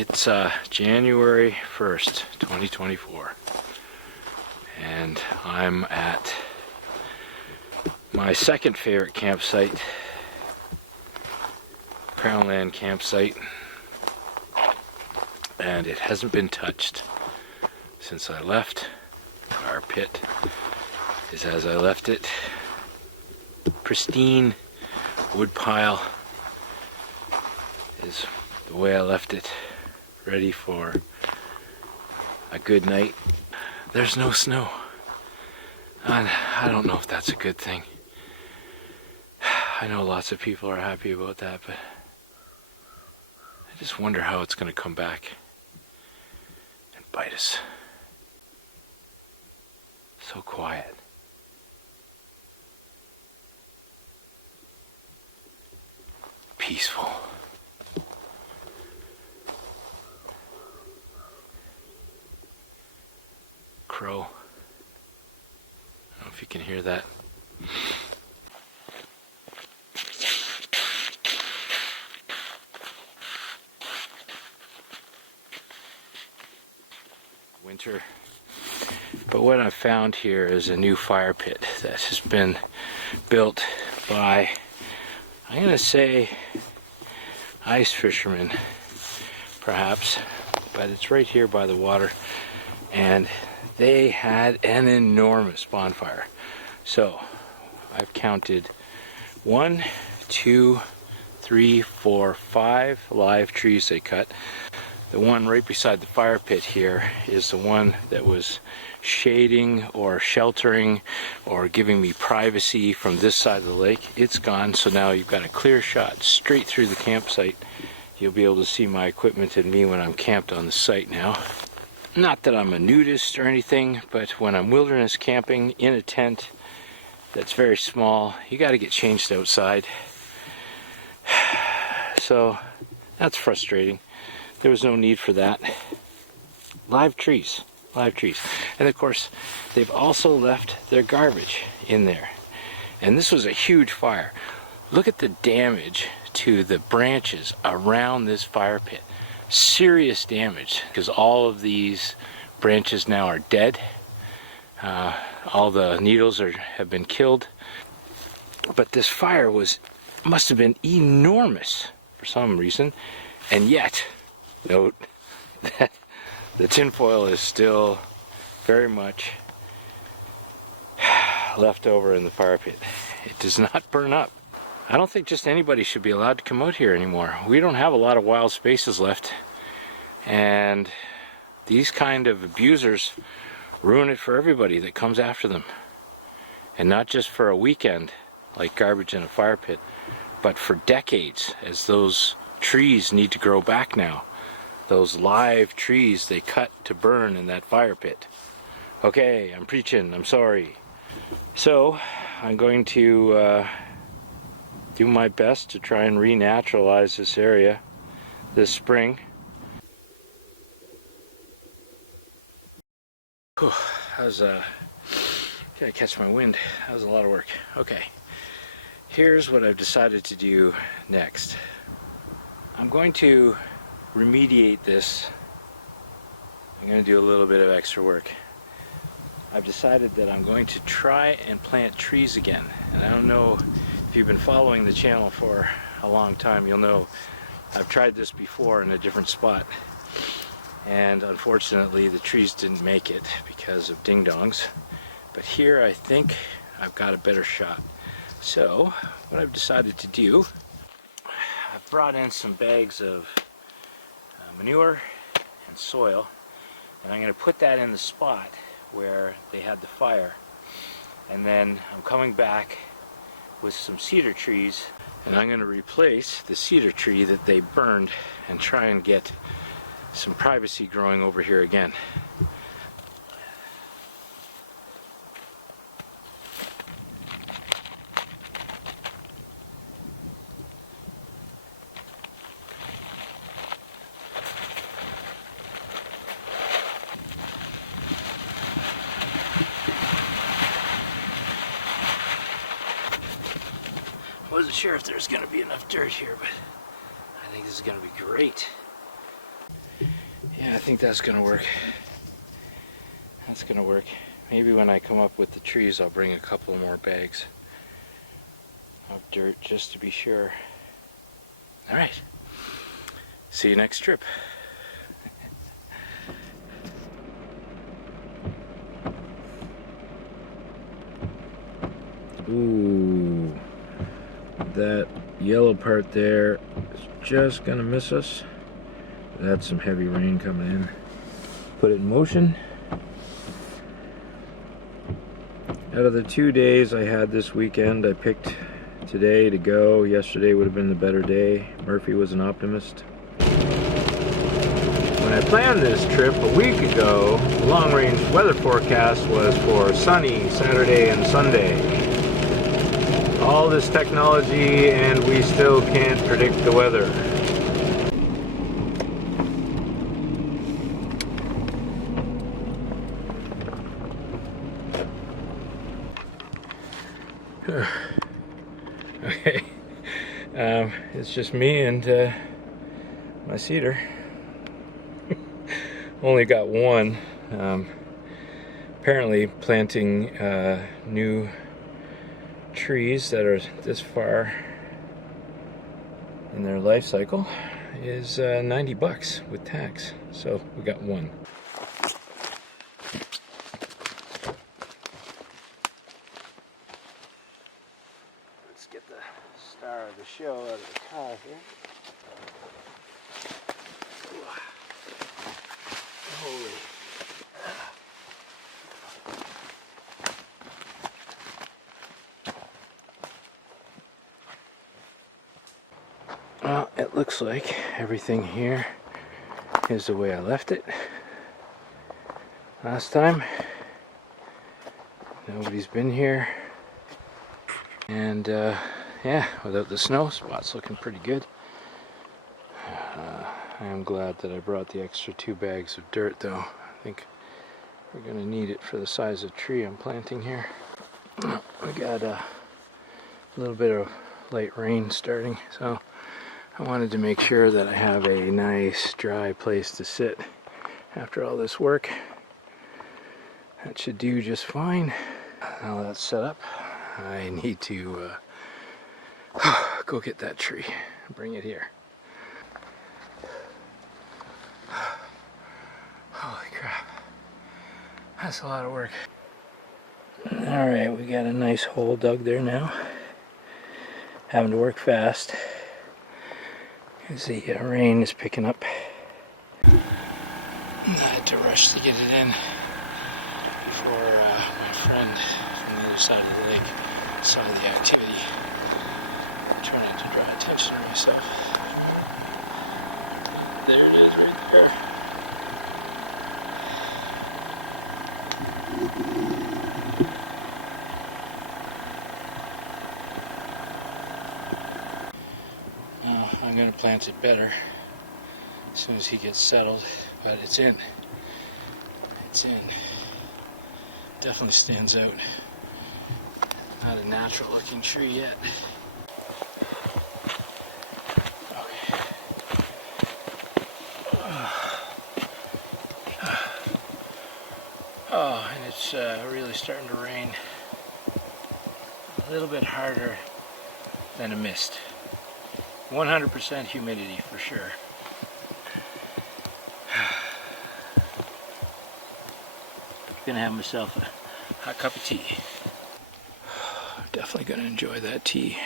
It's January 1st, 2024, and I'm at my second favorite campsite, Crownland campsite, and it hasn't been touched since I left. Our pit is as I left it. Pristine wood pile is the way I left it, ready for a good night. There's no snow. I don't know if that's a good thing. I know lots of people are happy about that, but I just wonder how it's going to come back and bite us. So quiet. Peaceful. Crow. I don't know if you can hear that. Winter. But what I found here is a new fire pit that has been built by, I'm going to say, ice fishermen, perhaps, but it's right here by the water, and they had an enormous bonfire. So I've counted 1, 2, 3, 4, 5 live trees they cut. The one right beside the fire pit here is the one that was shading or sheltering or giving me privacy from this side of the lake. It's gone, so now you've got a clear shot straight through the campsite. You'll be able to see my equipment and me when I'm camped on the site now. Not that I'm a nudist or anything, but when I'm wilderness camping in a tent that's very small, you got to get changed outside. So that's frustrating. There was no need for that. Live trees. And of course, they've also left their garbage in there. And this was a huge fire. Look at the damage to the branches around this fire pit. Serious damage, because all of these branches now are dead. All the needles have been killed. But this fire must have been enormous for some reason, and yet, note that the tinfoil is still very much left over in the fire pit. It does not burn up. I don't think just anybody should be allowed to come out here anymore. We don't have a lot of wild spaces left, and these kind of abusers ruin it for everybody that comes after them. And not just for a weekend, like garbage in a fire pit, but for decades, as those trees need to grow back now. Those live trees they cut to burn in that fire pit. Okay, I'm preaching, I'm sorry. So, I'm going to do my best to try and renaturalize this area this spring. Whew, that was gotta catch my wind. That was a lot of work. Okay, here's what I've decided to do next. I'm going to remediate this. I'm going to do a little bit of extra work. I've decided that I'm going to try and plant trees again. And I don't know if you've been following the channel for a long time, you'll know I've tried this before in a different spot. And unfortunately the trees didn't make it because of ding-dongs. But here I think I've got a better shot. So what I've decided to do, I've brought in some bags of manure and soil, and I'm going to put that in the spot where they had the fire, and then I'm coming back with some cedar trees, and I'm going to replace the cedar tree that they burned and try and get some privacy growing over here again. Wasn't sure if there's going to be enough dirt here, but I think this is going to be great. Yeah, I think that's gonna work. That's gonna work. Maybe when I come up with the trees, I'll bring a couple more bags of dirt just to be sure. All right. See you next trip. Ooh, that yellow part there is just gonna miss us. That's some heavy rain coming in. Put it in motion. Out of the 2 days I had this weekend, I picked today to go. Yesterday would have been the better day. Murphy was an optimist. When I planned this trip a week ago, the long-range weather forecast was for sunny Saturday and Sunday. All this technology and we still can't predict the weather. Okay, it's just me and my cedar. Only got one. Apparently planting new trees that are this far in their life cycle is $90 with tax. So we got one. Let's get the star of the show out of the car here. Holy. Well, it looks like everything here is the way I left it last time. Nobody's been here. And yeah, without the snow, spot's looking pretty good. I am glad that I brought the extra 2 bags of dirt though. I think we're gonna need it for the size of tree I'm planting here. We got a little bit of light rain starting, so I wanted to make sure that I have a nice dry place to sit after all this work. That should do just fine. Now that's set up, I need to go get that tree and bring it here. Holy crap, that's a lot of work. Alright, we got a nice hole dug there now. Having to work fast because the rain is picking up. I had to rush to get it in before my friend from the other side of the lake saw the activity. I'm trying not to draw attention to myself. There it is right there. Now I'm going to plant it better as soon as he gets settled, but it's in. It's in. Definitely stands out. Not a natural looking tree yet. Oh, and it's really starting to rain a little bit harder than a mist. 100% humidity for sure. Gonna have myself a hot cup of tea. Definitely gonna enjoy that tea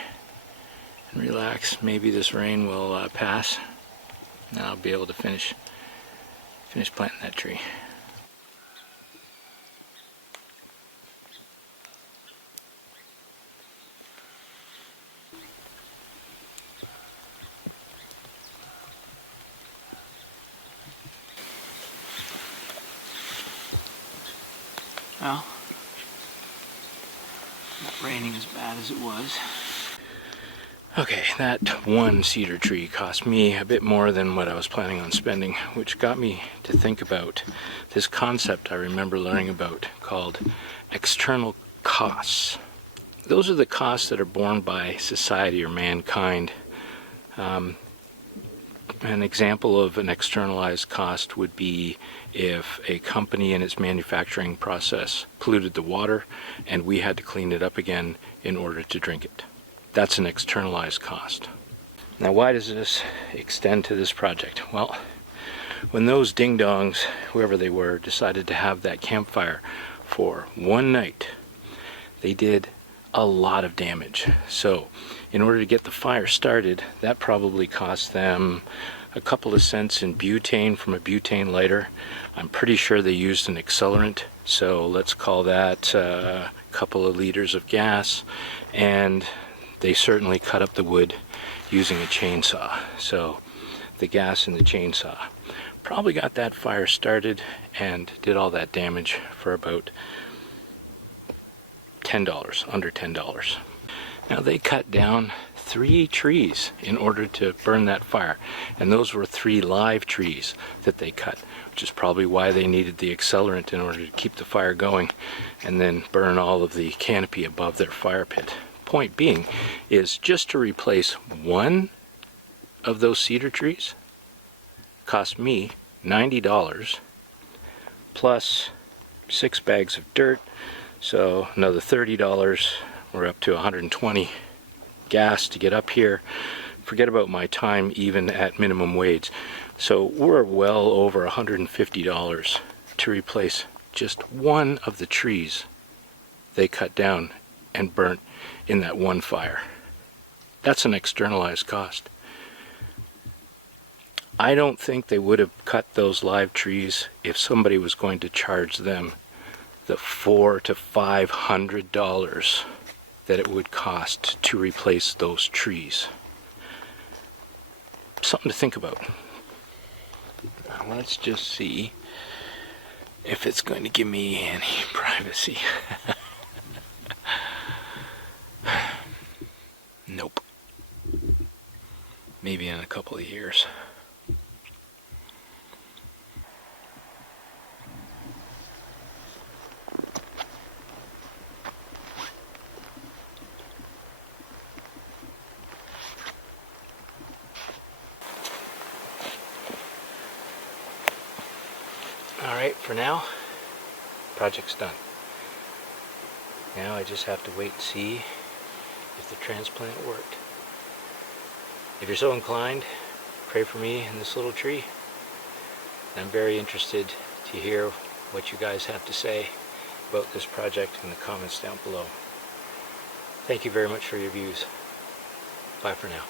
and relax. Maybe this rain will pass and I'll be able to finish planting that tree. Well, not raining as bad as it was. Okay, that one cedar tree cost me a bit more than what I was planning on spending, which got me to think about this concept I remember learning about called external costs. Those are the costs that are borne by society or mankind An example of an externalized cost would be if a company in its manufacturing process polluted the water and we had to clean it up again in order to drink it. That's an externalized cost. Now, why does this extend to this project? Well, when those ding-dongs, whoever they were, decided to have that campfire for one night, they did a lot of damage. So in order to get the fire started, that probably cost them a couple of cents in butane from a butane lighter. I'm pretty sure they used an accelerant, so let's call that a couple of liters of gas, and they certainly cut up the wood using a chainsaw. So the gas in the chainsaw probably got that fire started and did all that damage for about $10, under $10. Now they cut down 3 trees in order to burn that fire, and those were 3 live trees that they cut, which is probably why they needed the accelerant in order to keep the fire going and then burn all of the canopy above their fire pit. Point being is just to replace one of those cedar trees cost me $90 plus 6 bags of dirt, so another $30. We're up to $120 gas to get up here. Forget about my time even at minimum wage. So we're well over $150 to replace just one of the trees they cut down and burnt in that one fire. That's an externalized cost. I don't think they would have cut those live trees if somebody was going to charge them the $400 to $500 that it would cost to replace those trees. Something to think about. Now let's just see if it's going to give me any privacy. Nope. Maybe in a couple of years. Alright, for now, project's done. Now I just have to wait and see if the transplant worked. If you're so inclined, pray for me and this little tree. I'm very interested to hear what you guys have to say about this project in the comments down below. Thank you very much for your views. Bye for now.